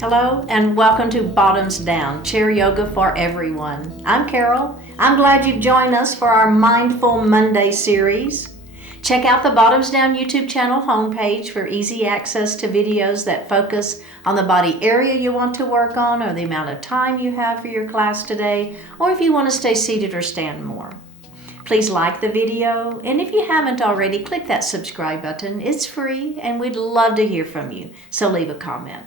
Hello and welcome to Bottoms Down, Chair Yoga for Everyone. I'm Carol. I'm glad you've joined us for our Mindful Monday series. Check out the Bottoms Down YouTube channel homepage for easy access to videos that focus on the body area you want to work on or the amount of time you have for your class today, or if you want to stay seated or stand more. Please like the video, and if you haven't already, click that subscribe button. It's free and we'd love to hear from you, so leave a comment.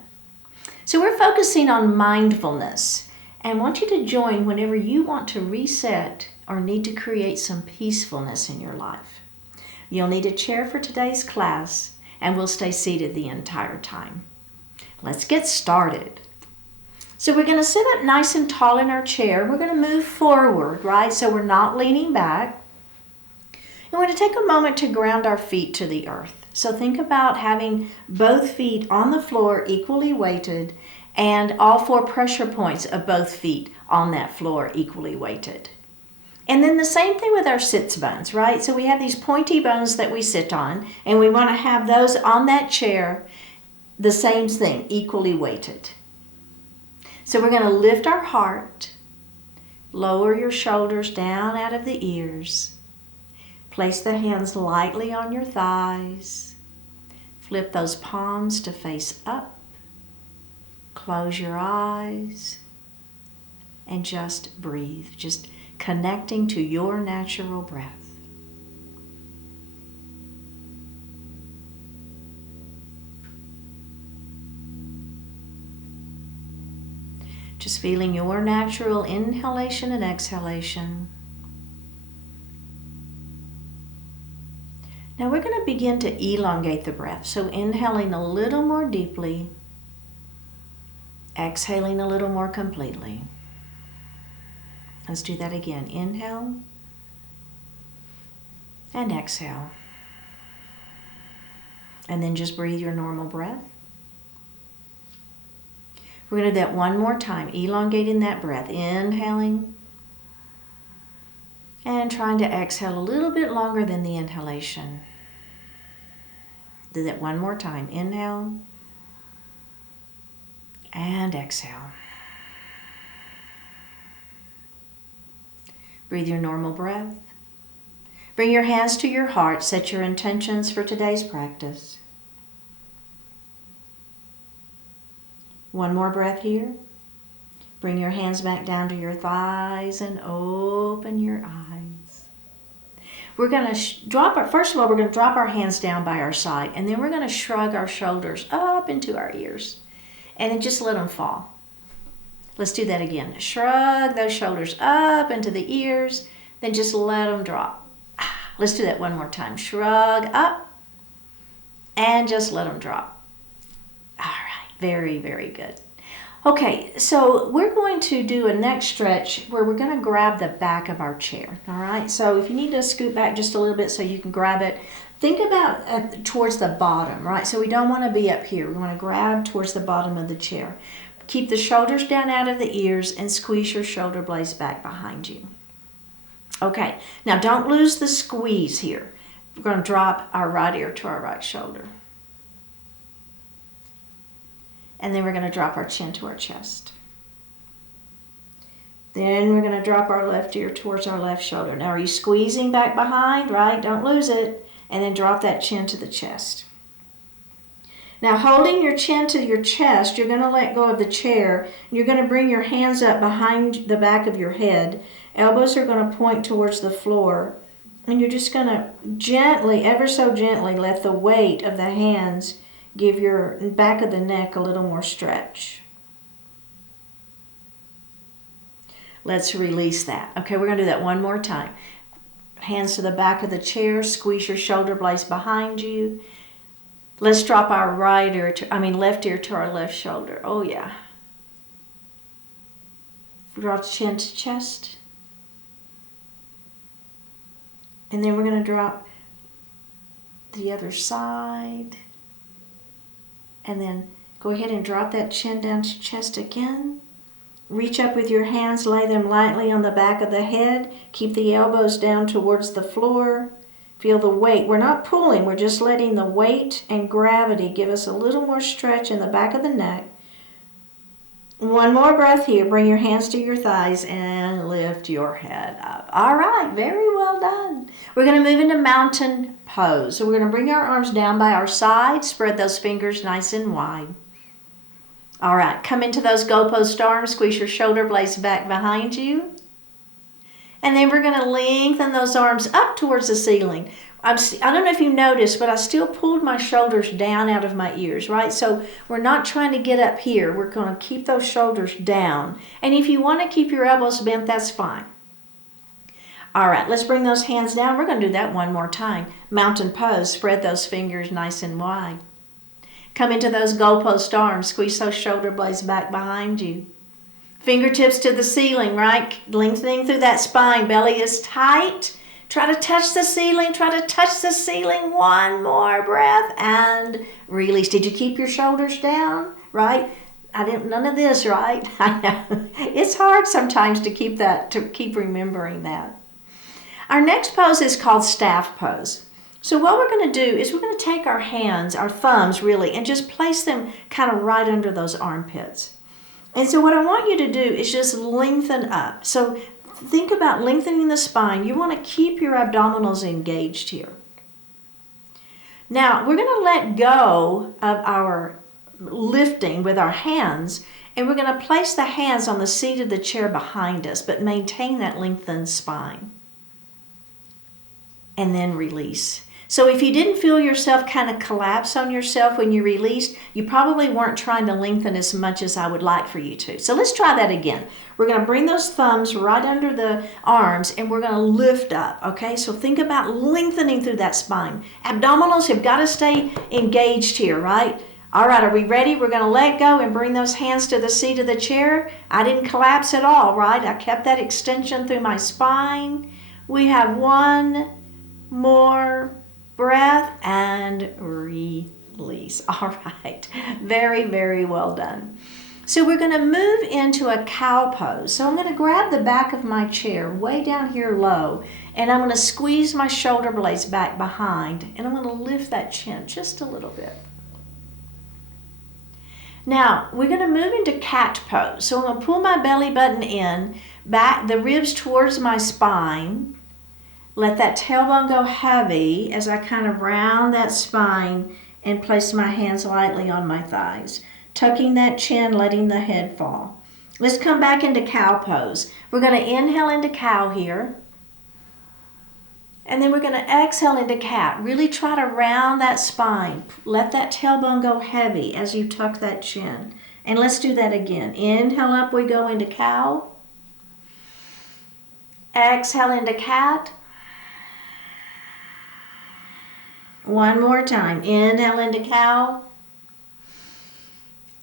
So we're focusing on mindfulness and want you to join whenever you want to reset or need to create some peacefulness in your life. You'll need a chair for today's class and we'll stay seated the entire time. Let's get started. So we're going to sit up nice and tall in our chair. We're going to move forward, right? So we're not leaning back. And we're going to take a moment to ground our feet to the earth. So think about having both feet on the floor equally weighted and all four pressure points of both feet on that floor equally weighted. And then the same thing with our sits bones, right? So we have these pointy bones that we sit on and we want to have those on that chair, the same thing, equally weighted. So we're going to lift our heart, lower your shoulders down out of the ears. Place the hands lightly on your thighs. Flip those palms to face up. Close your eyes. And just breathe. Just connecting to your natural breath. Just feeling your natural inhalation and exhalation. Now we're going to begin to elongate the breath. So inhaling a little more deeply, exhaling a little more completely. Let's do that again. Inhale and exhale. And then just breathe your normal breath. We're going to do that one more time, elongating that breath. Inhaling and trying to exhale a little bit longer than the inhalation. Do that one more time. Inhale and exhale. Breathe your normal breath. Bring your hands to your heart. Set your intentions for today's practice. One more breath here. Bring your hands back down to your thighs and open your eyes. We're going to first of all, we're going to drop our hands down by our side, and then we're going to shrug our shoulders up into our ears, and then just let them fall. Let's do that again. Shrug those shoulders up into the ears, then just let them drop. Let's do that one more time. Shrug up, and just let them drop. All right, very, very good. Okay, so we're going to do a neck stretch where we're going to grab the back of our chair, all right? So if you need to scoot back just a little bit so you can grab it, think about towards the bottom, right? So we don't want to be up here. We want to grab towards the bottom of the chair. Keep the shoulders down out of the ears and squeeze your shoulder blades back behind you. Okay, now don't lose the squeeze here. We're going to drop our right ear to our right shoulder. And then we're going to drop our chin to our chest. Then we're going to drop our left ear towards our left shoulder. Now are you squeezing back behind, right? Don't lose it. And then drop that chin to the chest. Now holding your chin to your chest, you're going to let go of the chair. You're going to bring your hands up behind the back of your head. Elbows are going to point towards the floor. And you're just going to gently, ever so gently, let the weight of the hands give your back of the neck a little more stretch. Let's release that. Okay, we're going to do that one more time. Hands to the back of the chair, squeeze your shoulder blades behind you. Let's drop our left ear to our left shoulder. Oh yeah. Drop chin to chest. And then we're going to drop the other side. And then go ahead and drop that chin down to chest again. Reach up with your hands, lay them lightly on the back of the head. Keep the elbows down towards the floor. Feel the weight. We're not pulling, we're just letting the weight and gravity give us a little more stretch in the back of the neck. One more breath here. Bring your hands to your thighs and lift your head up. All right, very well done. We're going to move into mountain pose. So we're going to bring our arms down by our sides, spread those fingers nice and wide. All right, come into those goalpost arms, squeeze your shoulder blades back behind you. And then we're going to lengthen those arms up towards the ceiling. I don't know if you noticed, but I still pulled my shoulders down out of my ears, right? So we're not trying to get up here. We're going to keep those shoulders down. And if you want to keep your elbows bent, that's fine. All right, let's bring those hands down. We're going to do that one more time. Mountain pose, spread those fingers nice and wide. Come into those goalpost arms, squeeze those shoulder blades back behind you. Fingertips to the ceiling, right? Lengthening through that spine. Belly is tight. Try to touch the ceiling. Try to touch the ceiling. One more breath and release. Did you keep your shoulders down? Right? None of this, right? I know. It's hard sometimes to keep remembering that. Our next pose is called staff pose. So what we're going to do is we're going to take our hands, our thumbs really, and just place them kind of right under those armpits. And so what I want you to do is just lengthen up. So think about lengthening the spine. You want to keep your abdominals engaged here. Now, we're going to let go of our lifting with our hands, and we're going to place the hands on the seat of the chair behind us, but maintain that lengthened spine. And then release. So if you didn't feel yourself kind of collapse on yourself when you released, you probably weren't trying to lengthen as much as I would like for you to. So let's try that again. We're going to bring those thumbs right under the arms and we're going to lift up, okay? So think about lengthening through that spine. Abdominals have got to stay engaged here, right? All right, are we ready? We're going to let go and bring those hands to the seat of the chair. I didn't collapse at all, right? I kept that extension through my spine. We have one more breath and release. All right, very, very well done. So we're going to move into a cow pose. So I'm going to grab the back of my chair way down here low, and I'm going to squeeze my shoulder blades back behind, and I'm going to lift that chin just a little bit. Now, we're going to move into cat pose. So I'm going to pull my belly button in, back the ribs towards my spine. Let that tailbone go heavy as I kind of round that spine and place my hands lightly on my thighs. Tucking that chin, letting the head fall. Let's come back into cow pose. We're going to inhale into cow here. And then we're going to exhale into cat. Really try to round that spine. Let that tailbone go heavy as you tuck that chin. And let's do that again. Inhale up, we go into cow. Exhale into cat. One more time. Inhale into cow.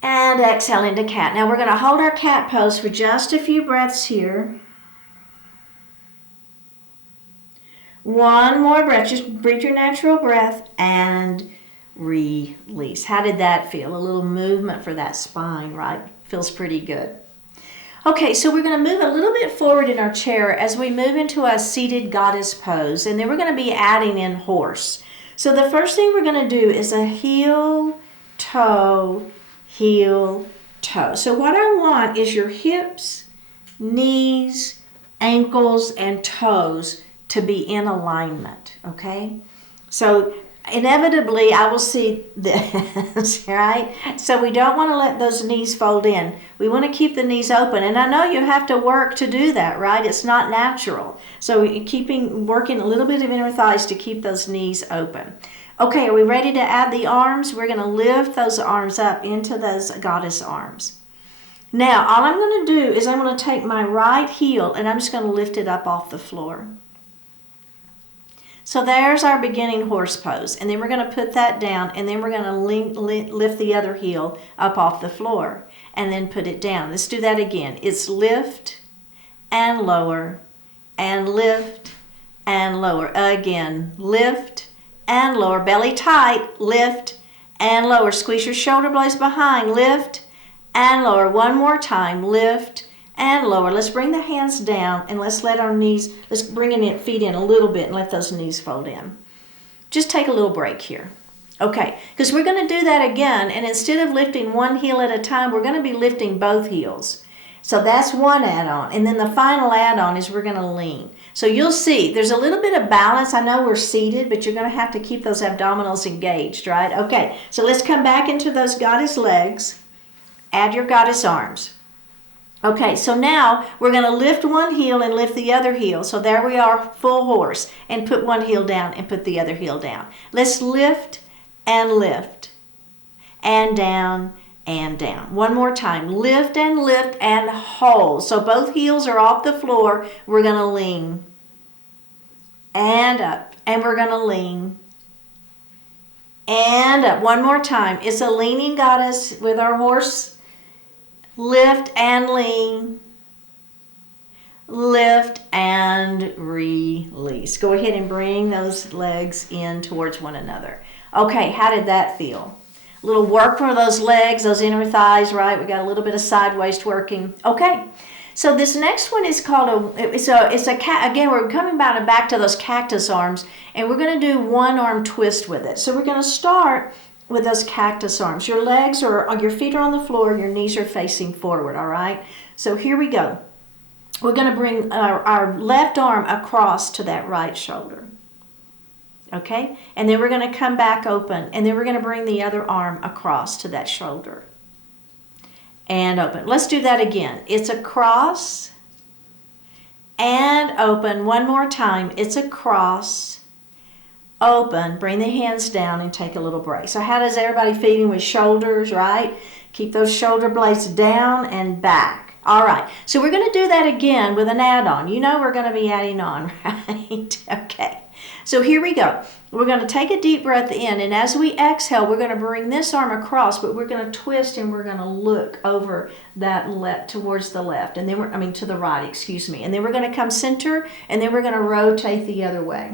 And exhale into cat. Now we're going to hold our cat pose for just a few breaths here. One more breath. Just breathe your natural breath and release. How did that feel? A little movement for that spine, right? Feels pretty good. Okay, so we're going to move a little bit forward in our chair as we move into a seated goddess pose. And then we're going to be adding in horse. So the first thing we're going to do is a heel, toe, heel, toe. So what I want is your hips, knees, ankles, and toes to be in alignment, okay? So inevitably I will see this, right? So we don't want to let those knees fold in. We want to keep the knees open. And I know you have to work to do that, right? It's not natural. So working a little bit of inner thighs to keep those knees open. Okay, are we ready to add the arms? We're going to lift those arms up into those goddess arms. Now, all I'm going to do is I'm going to take my right heel and I'm just going to lift it up off the floor. So there's our beginning horse pose. And then we're going to put that down and then we're going to lift the other heel up off the floor and then put it down. Let's do that again. It's lift and lower and lift and lower. Again, lift and lower. Belly tight, lift and lower. Squeeze your shoulder blades behind, lift and lower. One more time, lift and lower. Let's bring the hands down and let's let our knees, let's bring feet in a little bit and let those knees fold in. Just take a little break here. Okay, because we're going to do that again, and instead of lifting one heel at a time, we're going to be lifting both heels. So that's one add-on, and then the final add-on is we're going to lean. So you'll see there's a little bit of balance. I know we're seated, but you're going to have to keep those abdominals engaged, right? Okay, so let's come back into those goddess legs. Add your goddess arms. Okay, so now we're going to lift one heel and lift the other heel. So there we are, full horse, and put one heel down and put the other heel down. Let's lift and lift and down and down. One more time. Lift and hold. So both heels are off the floor. We're going to lean and up, and we're going to lean and up. One more time. It's a leaning goddess with our horse. Lift and lean. Lift and release. Go ahead and bring those legs in towards one another. Okay, how did that feel? A little work for those legs, those inner thighs, right? We got a little bit of side waist working. Okay, so this next one is called again, we're coming back to those cactus arms, and we're going to do one arm twist with it. So we're going to start with those cactus arms. Your feet are on the floor, your knees are facing forward, all right? So here we go. We're going to bring our left arm across to that right shoulder. Okay? And then we're going to come back open. And then we're going to bring the other arm across to that shoulder. And open. Let's do that again. It's across and open. One more time. It's across, open. Bring the hands down and take a little break. So how does everybody feeling with shoulders, right? Keep those shoulder blades down and back. All right. So we're going to do that again with an add-on. You know we're going to be adding on, right? Okay. So here we go. We're going to take a deep breath in, and as we exhale, we're going to bring this arm across, but we're going to twist and we're going to look over that left towards the left, and then to the right, excuse me. And then we're going to come center, and then we're going to rotate the other way.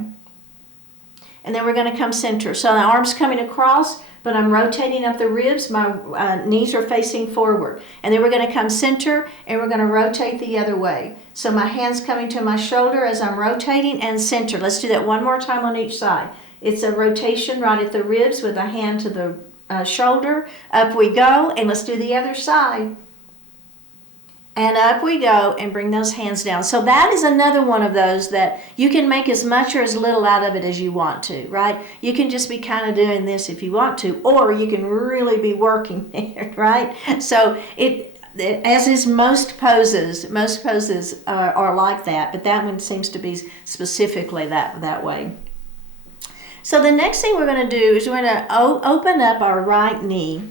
And then we're going to come center. So the arm's coming across, but I'm rotating up the ribs. My knees are facing forward. And then we're going to come center, and we're going to rotate the other way. So my hand's coming to my shoulder as I'm rotating, and center. Let's do that one more time on each side. It's a rotation right at the ribs with a hand to the shoulder. Up we go, and let's do the other side. And up we go, and bring those hands down. So that is another one of those that you can make as much or as little out of it as you want to, right? You can just be kind of doing this if you want to, or you can really be working there, right? So as is most poses are like that, but that one seems to be specifically that way. So the next thing we're going to do is we're going to open up our right knee.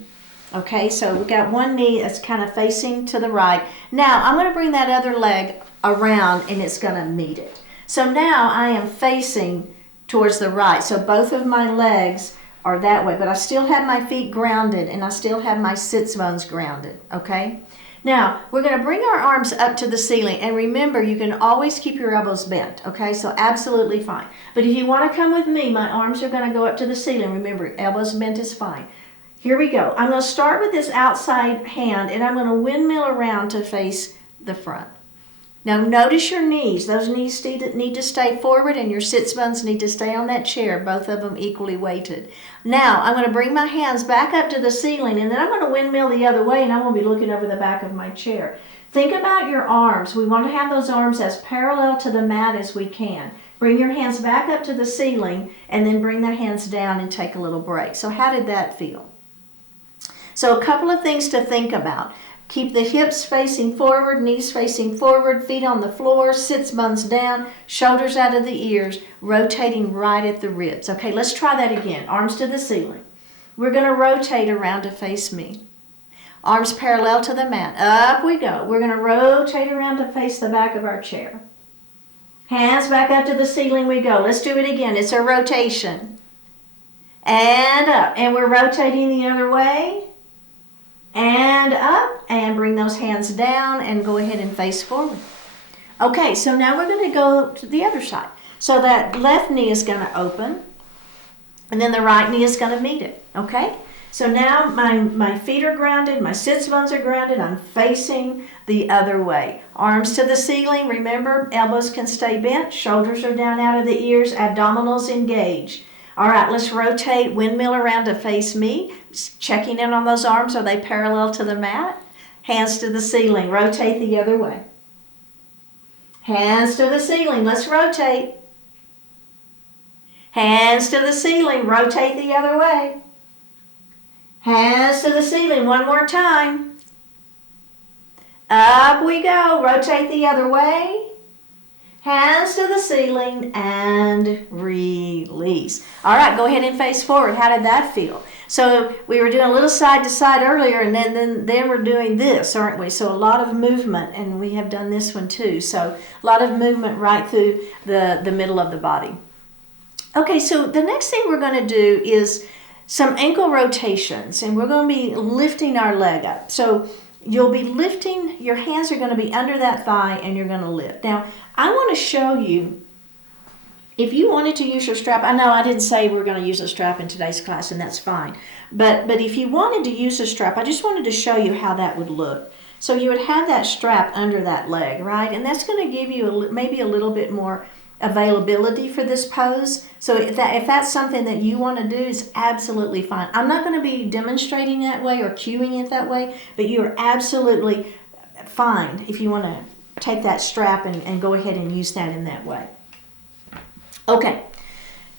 Okay, so we've got one knee that's kind of facing to the right. Now I'm going to bring that other leg around, and it's going to meet it. So now I am facing towards the right. So both of my legs are that way, but I still have my feet grounded, and I still have my sits bones grounded. Okay. Now, we're going to bring our arms up to the ceiling, and remember, you can always keep your elbows bent, okay? So absolutely fine. But if you want to come with me, my arms are going to go up to the ceiling. Remember, elbows bent is fine. Here we go. I'm going to start with this outside hand, and I'm going to windmill around to face the front. Now, notice your knees. Those knees need to stay forward, and your sits bones need to stay on that chair, both of them equally weighted. Now, I'm going to bring my hands back up to the ceiling, and then I'm going to windmill the other way, and I'm going to be looking over the back of my chair. Think about your arms. We want to have those arms as parallel to the mat as we can. Bring your hands back up to the ceiling, and then bring the hands down and take a little break. So how did that feel? So a couple of things to think about. Keep the hips facing forward, knees facing forward, feet on the floor, sits bones down, shoulders out of the ears, rotating right at the ribs. Okay, let's try that again. Arms to the ceiling. We're going to rotate around to face me. Arms parallel to the mat. Up we go. We're going to rotate around to face the back of our chair. Hands back up to the ceiling we go. Let's do it again. It's a rotation. And up. And we're rotating the other way. And up, and bring those hands down and go ahead and face forward. Okay, so now we're going to go to the other side. So that left knee is going to open, and then the right knee is going to meet it. Okay, so now my feet are grounded, my sits bones are grounded, I'm facing the other way. Arms to the ceiling, remember, elbows can stay bent, shoulders are down out of the ears, abdominals engaged. All right, let's rotate windmill around to face me. Checking in on those arms. Are they parallel to the mat? Hands to the ceiling. Rotate the other way. Hands to the ceiling. Let's rotate. Hands to the ceiling. Rotate the other way. Hands to the ceiling. One more time. Up we go. Rotate the other way. Hands to the ceiling and release. All right, go ahead and face forward. How did that feel? So we were doing a little side to side earlier, and then we're doing this, aren't we? So a lot of movement, and we have done this one too. So a lot of movement right through the middle of the body. Okay, so the next thing we're going to do is some ankle rotations, and we're going to be lifting our leg up. So you'll be lifting, your hands are going to be under that thigh, and you're going to lift. Now, I want to show you, if you wanted to use your strap, I know I didn't say we're going to use a strap in today's class, and that's fine. But if you wanted to use a strap, I just wanted to show you how that would look. So you would have that strap under that leg, right? And that's going to give you maybe a little bit more availability for this pose. So if that's something that you want to do, is absolutely fine. I'm not going to be demonstrating that way or cueing it that way, but you are absolutely fine if you want to take that strap and go ahead and use that in that way. Okay.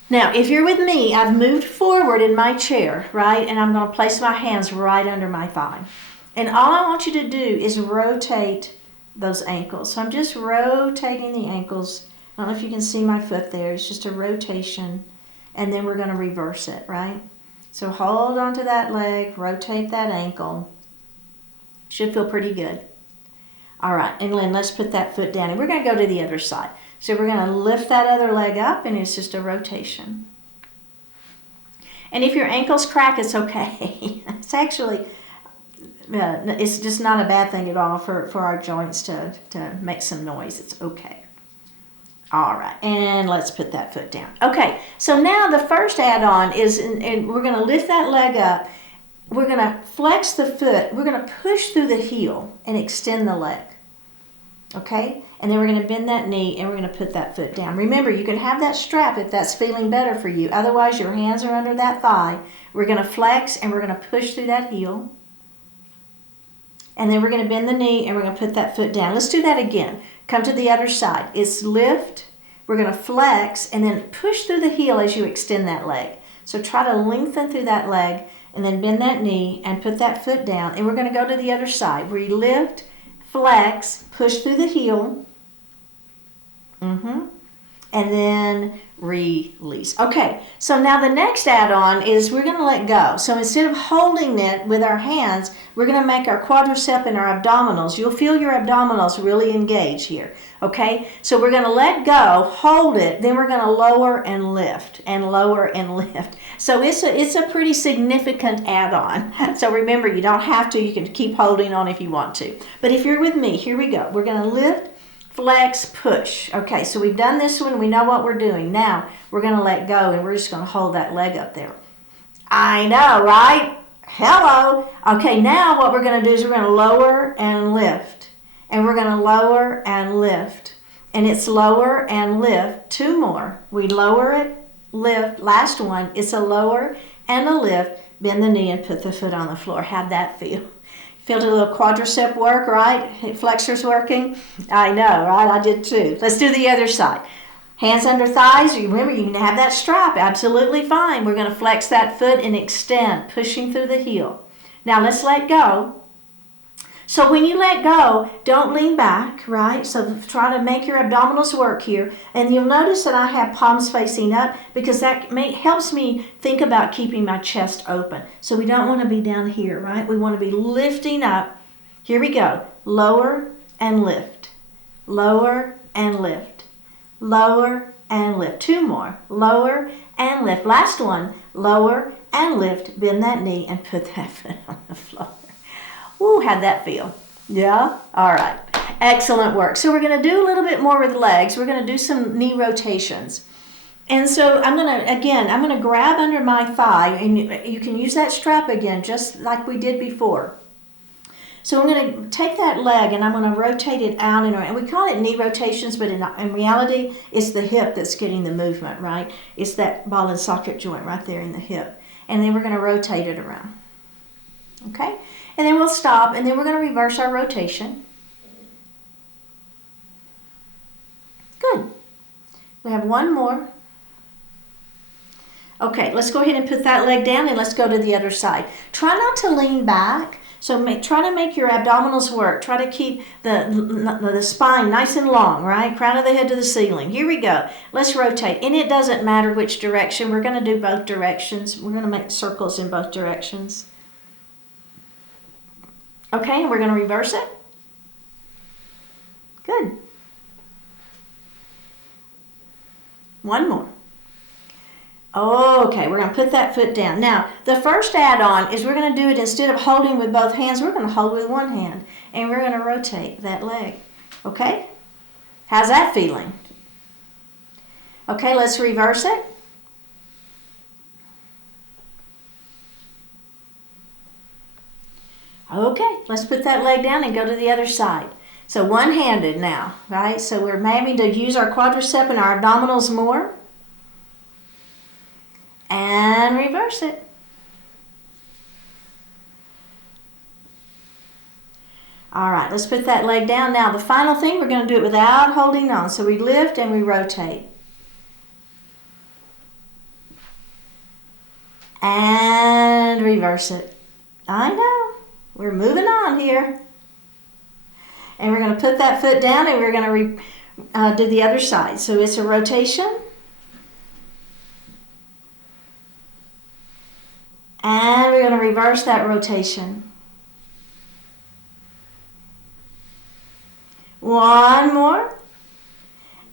Now, if you're with me, I've moved forward in my chair, right? And I'm going to place my hands right under my thigh. And all I want you to do is rotate those ankles. So I'm just rotating the ankles. I don't know if you can see my foot there. It's just a rotation. And then we're going to reverse it, right? So hold on to that leg, rotate that ankle. Should feel pretty good. All right, and Lynn, let's put that foot down. And we're going to go to the other side. So we're going to lift that other leg up, and it's just a rotation. And if your ankles crack, it's okay. It's actually, it's just not a bad thing at all for our joints to make some noise. It's okay. All right, and let's put that foot down. Okay, so now the first add-on is, and we're going to lift that leg up. We're going to flex the foot. We're going to push through the heel and extend the leg. Okay? And then we're going to bend that knee and we're going to put that foot down. Remember, you can have that strap if that's feeling better for you. Otherwise, your hands are under that thigh. We're going to flex and we're going to push through that heel. And then we're going to bend the knee and we're going to put that foot down. Let's do that again. Come to the other side. It's lift. We're going to flex and then push through the heel as you extend that leg. So try to lengthen through that leg and then bend that knee and put that foot down. And we're going to go to the other side where you lift, flex, push through the heel, and then release. Okay, so now the next add-on is we're going to let go. So instead of holding it with our hands, we're going to make our quadricep and our abdominals. You'll feel your abdominals really engage here. Okay, so we're going to let go, hold it, then we're going to lower and lift, and lower and lift. So it's a pretty significant add-on. So remember, you don't have to. You can keep holding on if you want to. But if you're with me, here we go. We're going to lift, flex, push. Okay, so we've done this one. We know what we're doing. Now we're going to let go, and we're just going to hold that leg up there. I know, right? Hello. Okay, now what we're going to do is we're going to lower and lift. And we're going to lower and lift. And it's lower and lift. Two more. We lower it, lift. Last one. It's a lower and a lift. Bend the knee and put the foot on the floor. How'd that feel? Feel the little quadricep work, right? Flexors working? I know, right? I did too. Let's do the other side. Hands under thighs. Remember, you can have that strap. Absolutely fine. We're going to flex that foot and extend, pushing through the heel. Now let's let go. So when you let go, don't lean back, right? So try to make your abdominals work here. And you'll notice that I have palms facing up because that helps me think about keeping my chest open. So we don't want to be down here, right? We want to be lifting up. Here we go. Lower and lift. Lower and lift. Lower and lift. Two more. Lower and lift. Last one. Lower and lift. Bend that knee and put that foot on the floor. Ooh, how'd that feel? Yeah? All right. Excellent work. So we're going to do a little bit more with legs. We're going to do some knee rotations. And so I'm going to grab under my thigh, and you can use that strap again, just like we did before. So I'm going to take that leg and I'm going to rotate it out and around. And we call it knee rotations, but in reality, it's the hip that's getting the movement, right? It's that ball and socket joint right there in the hip. And then we're going to rotate it around. Okay? And then we'll stop, and then we're going to reverse our rotation. Good. We have one more. Okay, let's go ahead and put that leg down and let's go to the other side. Try not to lean back. So try to make your abdominals work. Try to keep the spine nice and long, right? Crown of the head to the ceiling. Here we go. Let's rotate. And it doesn't matter which direction. We're going to do both directions. We're going to make circles in both directions. Okay, and we're going to reverse it. Good. One more. Okay, we're going to put that foot down. Now, the first add-on is we're going to do it instead of holding with both hands, we're going to hold with one hand. And we're going to rotate that leg. Okay? How's that feeling? Okay, let's reverse it. Okay, let's put that leg down and go to the other side. So one-handed now, right? So we're having to use our quadricep and our abdominals more. And reverse it. All right, let's put that leg down. Now, the final thing, we're going to do it without holding on. So we lift and we rotate. And reverse it. I know. We're moving on here. And we're going to put that foot down and we're going to do the other side. So it's a rotation. And we're going to reverse that rotation. One more.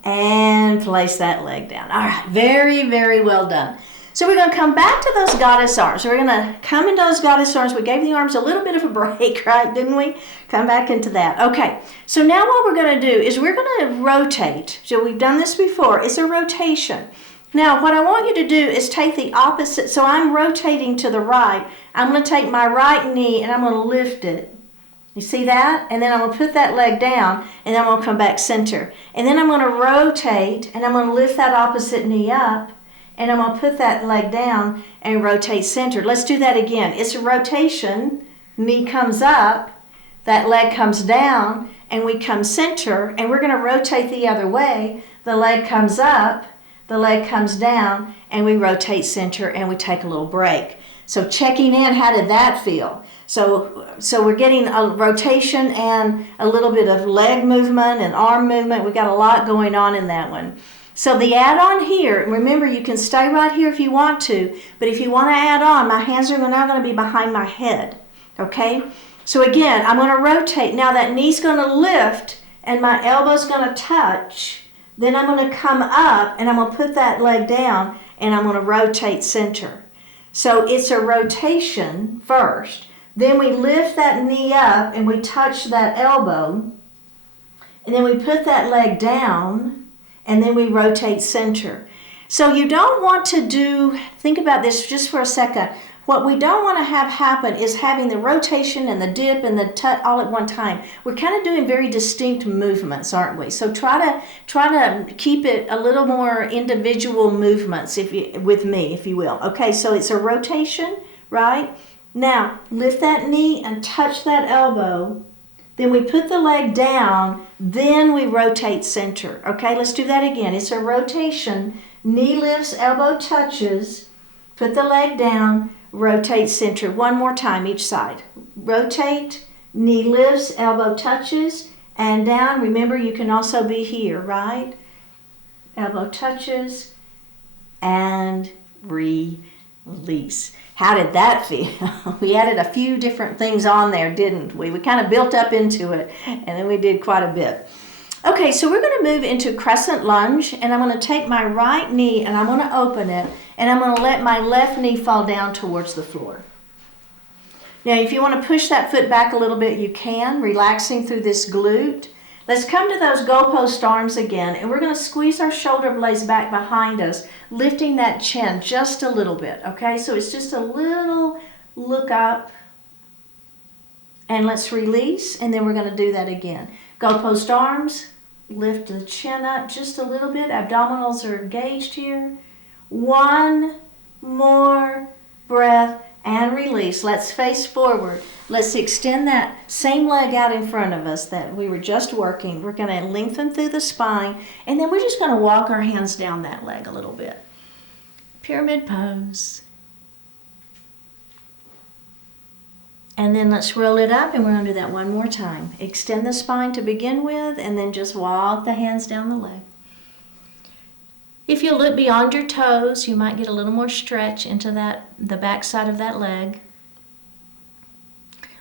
And place that leg down. All right, very, very well done. So we're going to come back to those goddess arms. So we're going to come into those goddess arms. We gave the arms a little bit of a break, right, didn't we? Come back into that. Okay, so now what we're going to do is we're going to rotate. So we've done this before. It's a rotation. Now, what I want you to do is take the opposite. So I'm rotating to the right. I'm going to take my right knee and I'm going to lift it. You see that? And then I'm going to put that leg down and then I'm going to come back center. And then I'm going to rotate and I'm going to lift that opposite knee up and I'm going to put that leg down and rotate center. Let's do that again. It's a rotation. Knee comes up, that leg comes down, and we come center. And we're going to rotate the other way. The leg comes up. The leg comes down and we rotate center and we take a little break. So checking in, how did that feel? So we're getting a rotation and a little bit of leg movement and arm movement. We got a lot going on in that one. So the add-on here, remember you can stay right here if you want to, but if you want to add on, my hands are now going to be behind my head. Okay? So again, I'm going to rotate. Now that knee's going to lift and my elbow's going to touch. Then I'm going to come up and I'm going to put that leg down and I'm going to rotate center. So it's a rotation first. Then we lift that knee up and we touch that elbow. And then we put that leg down and then we rotate center. So you don't want to do, think about this just for a second. What we don't want to have happen is having the rotation and the dip and the touch all at one time. We're kind of doing very distinct movements, aren't we? So try to keep it a little more individual movements with me, if you will. Okay, so it's a rotation, right? Now, lift that knee and touch that elbow. Then we put the leg down, then we rotate center. Okay, let's do that again. It's a rotation. Knee lifts, elbow touches, put the leg down, rotate center. One more time each side. Rotate, knee lifts, elbow touches, and down. Remember, you can also be here, right? Elbow touches, and release. How did that feel? We added a few different things on there, didn't we? We kind of built up into it, and then we did quite a bit. Okay, so we're going to move into crescent lunge, and I'm going to take my right knee and I'm going to open it, and I'm going to let my left knee fall down towards the floor. Now, if you want to push that foot back a little bit, you can, relaxing through this glute. Let's come to those goalpost arms again, and we're going to squeeze our shoulder blades back behind us, lifting that chin just a little bit, okay? So it's just a little look up And let's release, and then we're going to do that again. Goalpost arms, lift the chin up just a little bit. Abdominals are engaged here. One more breath and release. Let's face forward. Let's extend that same leg out in front of us that we were just working. We're going to lengthen through the spine, and then we're just going to walk our hands down that leg a little bit. Pyramid pose. And then let's roll it up, and we're going to do that one more time. Extend the spine to begin with, and then just walk the hands down the leg. If you look beyond your toes, you might get a little more stretch into the back side of that leg.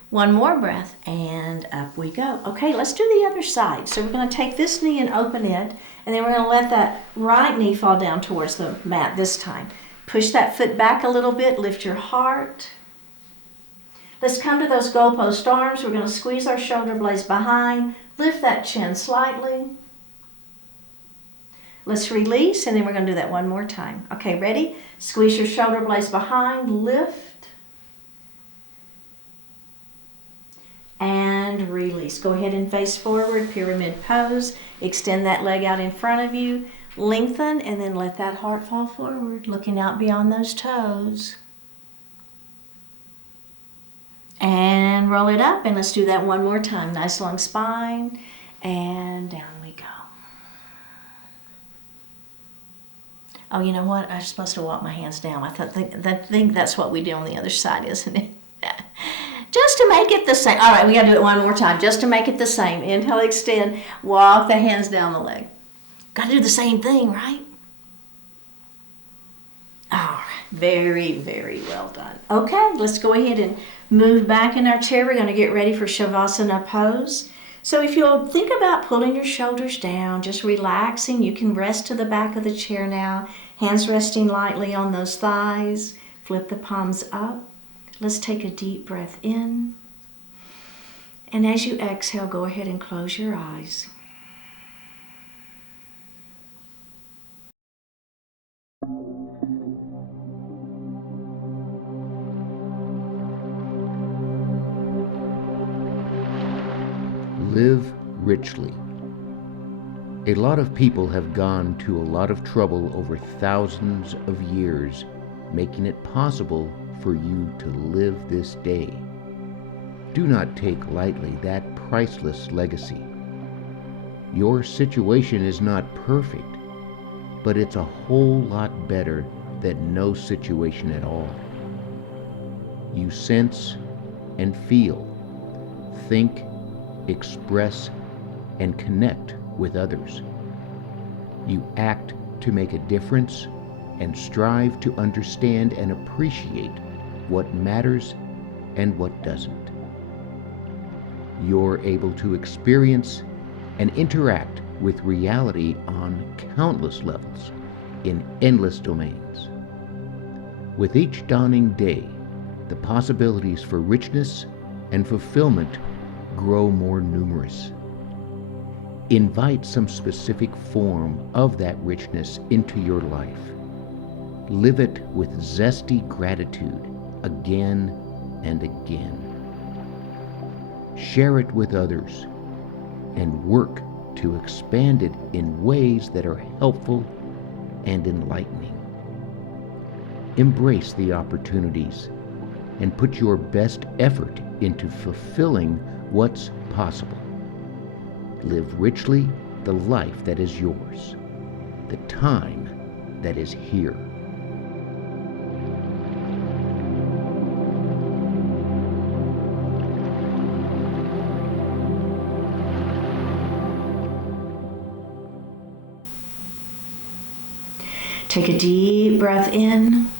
One more breath, and up we go. Okay, let's do the other side. So we're going to take this knee and open it, and then we're going to let that right knee fall down towards the mat this time. Push that foot back a little bit, lift your heart. Let's come to those goalpost arms. We're going to squeeze our shoulder blades behind, lift that chin slightly. Let's release, and then we're going to do that one more time. Okay, ready? Squeeze your shoulder blades behind, lift, and release. Go ahead and face forward, pyramid pose. Extend that leg out in front of you, lengthen, and then let that heart fall forward, looking out beyond those toes. And roll it up, and let's do that one more time. Nice long spine, and down we go. Oh, you know what? I'm supposed to walk my hands down. I think that's what we do on the other side, isn't it? Just to make it the same. All right, we got to do it one more time, just to make it the same. Inhale, extend, walk the hands down the leg. Got to do the same thing, right? All right, very, very well done. Okay, let's go ahead and move back in our chair. We're going to get ready for Shavasana pose. So if you'll think about pulling your shoulders down, just relaxing, you can rest to the back of the chair now. Hands resting lightly on those thighs. Flip the palms up. Let's take a deep breath in. And as you exhale, go ahead and close your eyes. Live richly. A lot of people have gone to a lot of trouble over thousands of years, making it possible for you to live this day. Do not take lightly that priceless legacy. Your situation is not perfect, but it's a whole lot better than no situation at all. You sense and feel, think, express, and connect with others. You act to make a difference and strive to understand and appreciate what matters and what doesn't. You're able to experience and interact with reality on countless levels in endless domains. With each dawning day, the possibilities for richness and fulfillment grow more numerous. Invite some specific form of that richness into your life. Live it with zesty gratitude again and again. Share it with others and work to expand it in ways that are helpful and enlightening. Embrace the opportunities and put your best effort into fulfilling what's possible. Live richly the life that is yours, the time that is here. Take a deep breath in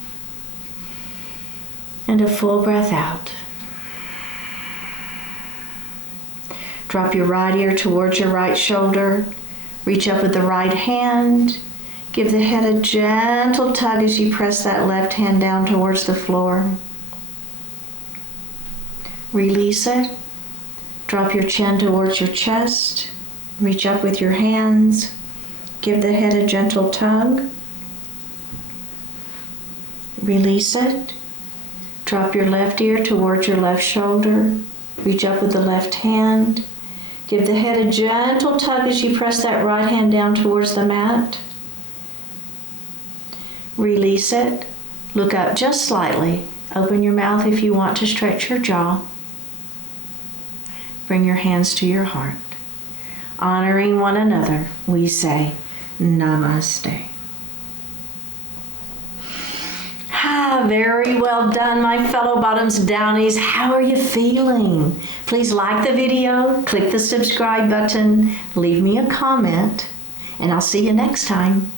and a full breath out. Drop your right ear towards your right shoulder. Reach up with the right hand. Give the head a gentle tug as you press that left hand down towards the floor. Release it. Drop your chin towards your chest. Reach up with your hands. Give the head a gentle tug. Release it. Drop your left ear towards your left shoulder. Reach up with the left hand. Give the head a gentle tug as you press that right hand down towards the mat. Release it. Look up just slightly. Open your mouth if you want to stretch your jaw. Bring your hands to your heart. Honoring one another, we say Namaste. Very well done, my fellow bottoms downies. How are you feeling? Please like the video, click the subscribe button, leave me a comment, and I'll see you next time.